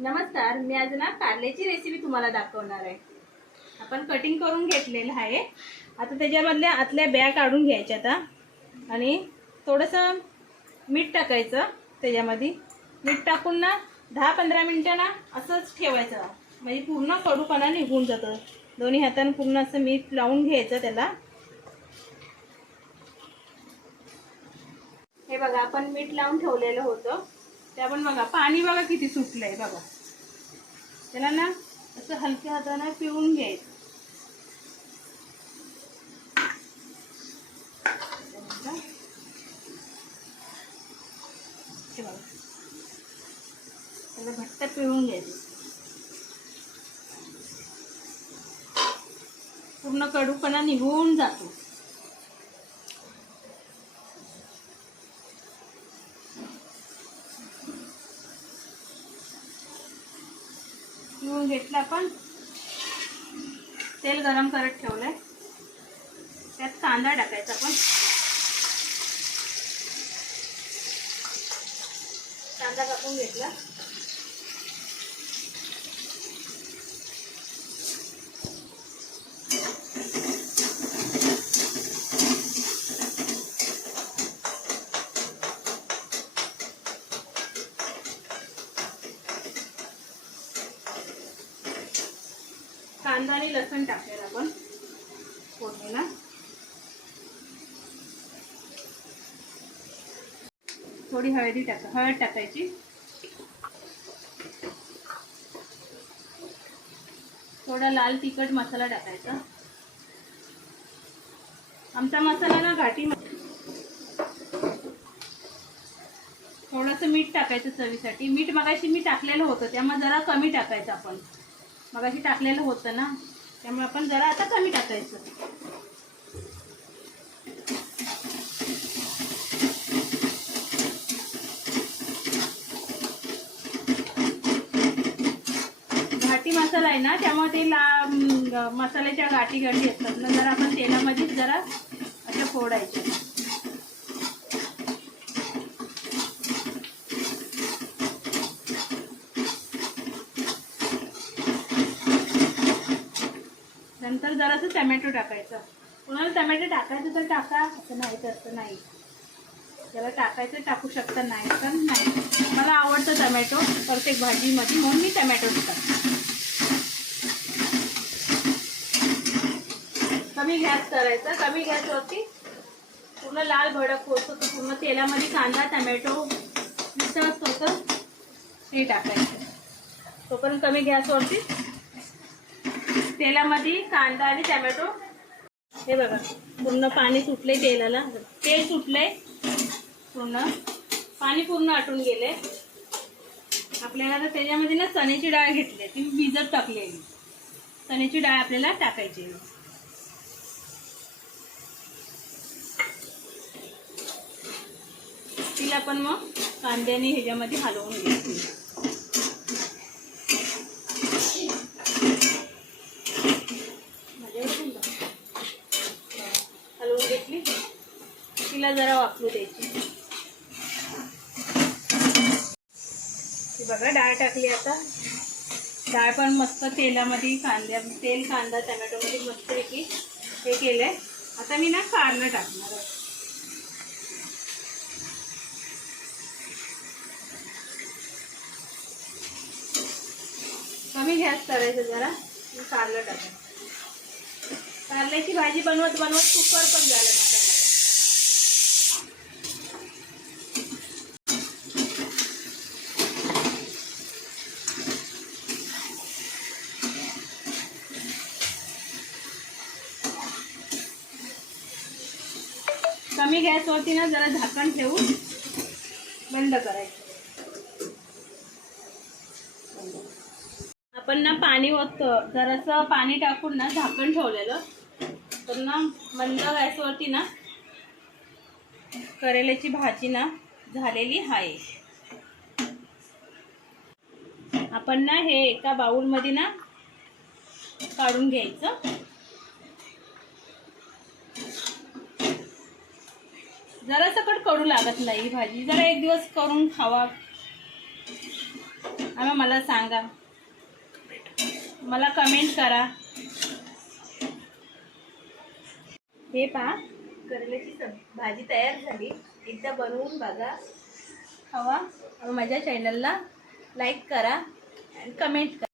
नमस्कार, मी आज ना कारल्याची रेसिपी तुम्हाला दाखवणार आहे। आपण कटिंग करून घेतलेलं आहे। आता त्याच्यामधल्या आतल्या ब्या काढून घ्यायच्या आता आणि थोडंसं मीठ टाकायचं। त्याच्यामध्ये मीठ टाकून ना 10-15 मिनिटं ना असंच ठेवायचं, म्हणजे पूर्ण कडूपणा निघून जातो। दोन्ही हाताने पूर्ण असं मीठ लावून घ्यायचं त्याला। हे बघा, आपण मीठ लावून ठेवलेलं होतं, ते आपण बघा पाणी बघा किती सुटलंय बघा। त्याला ना असं हलक्या हाताने पिळून घ्यायचं। त्याला घट्ट पिळून घ्यायचं, पूर्ण कडूपणा निघून जातो। पिळून घेतला, आपण तेल गरम करत ठेवलंय, त्यात कांदा टाकायचा। आपण कांदा कापून घेतला, कांदा आणि लसूण टाकलेला आपण फोडणीला। थोडी हळद टाकायची, थोडा लाल तिखट मसाला टाकायचा। आमचा मसाला ना घाटी, थोडंसं मीठ टाकायचं चवीसाठी। मीठ मगाशी मी टाकलेलं होतं, त्यामुळे जरा कमी टाकायचं। आपण मगाशी टाकलेलं होतं ना, त्यामुळे आपण जरा आता कमी टाकायचं। घाटी मसाला आहे ना, त्यामुळे ते मसाल्याच्या गाठी असतात ना, जरा आपण तेलामध्ये जरा अशा फोडायच्या। नंतर जरासं टमॅटो टाकायचं। कोणाला टमॅटो टाकायचं तर टाका, असं नाही तर असं नाही। जरा टाकायचं टाकू शकता, नाही तर नाही। मला आवडतं टमॅटो प्रत्येक भाजीमध्ये, म्हणून मी टमॅटो टाकते। कमी गॅस करायचा, कमी गॅसवरती पूर्ण लाल भडक होतं, पूर्ण तेलामध्ये कांदा टमॅटो मिसळत होतं ते टाकायचं। तोपर्यंत कमी गॅसवरती तेलामध्ये कांदा आणि टमॅटो, हे बघा पूर्ण पाणी सुटले तेलाला, तेल सुटले पूर्ण, पाणी पूर्ण आटून गेले। आपल्याला आता त्याच्यामध्ये ना चण्याची डाळ घेतली, ती भिजत टाकलेली चण्याची डाळ आपल्याला टाकायची। तिला पण मग कांद्याने ह्याच्यामध्ये हलवून घ्यायची। हलवून घेतली, तिला जरा वाफलू द्यायची। बघा डाळ टाकली, आता डाळ पण मस्त तेलामध्ये कांदा टमॅटो मध्ये मस्तपैकी हे केलंय। आता मी ना कारलं टाकणार आहे। कमी गॅस करायचं जरा, कारलं टाकायचं। कारल्याची भाजी बनवत कुकर पण झालं माझं। कमी गॅसवरती ना जरा झाकण ठेवून बंद करायचं। आपण ना पाणी ओततं, जरासं पाणी टाकून ना झाकण ठेवलेलं, तर ना मंद गॅसवरती ना करेल्याची भाजी ना झालेली आहे। आपण ना हे एका बाउलमध्ये ना काढून घ्यायचं। जरा सकट कडू लागत नाही भाजी, जरा एक दिवस करून खावा। आणि मला सांगा, मला कमेंट करा. हे पहा, कारल्याची भाजी तयार झाली. एकदा बनवून बघा, खावा. माझ्या चॅनलला लाईक करा आणि कमेंट करा.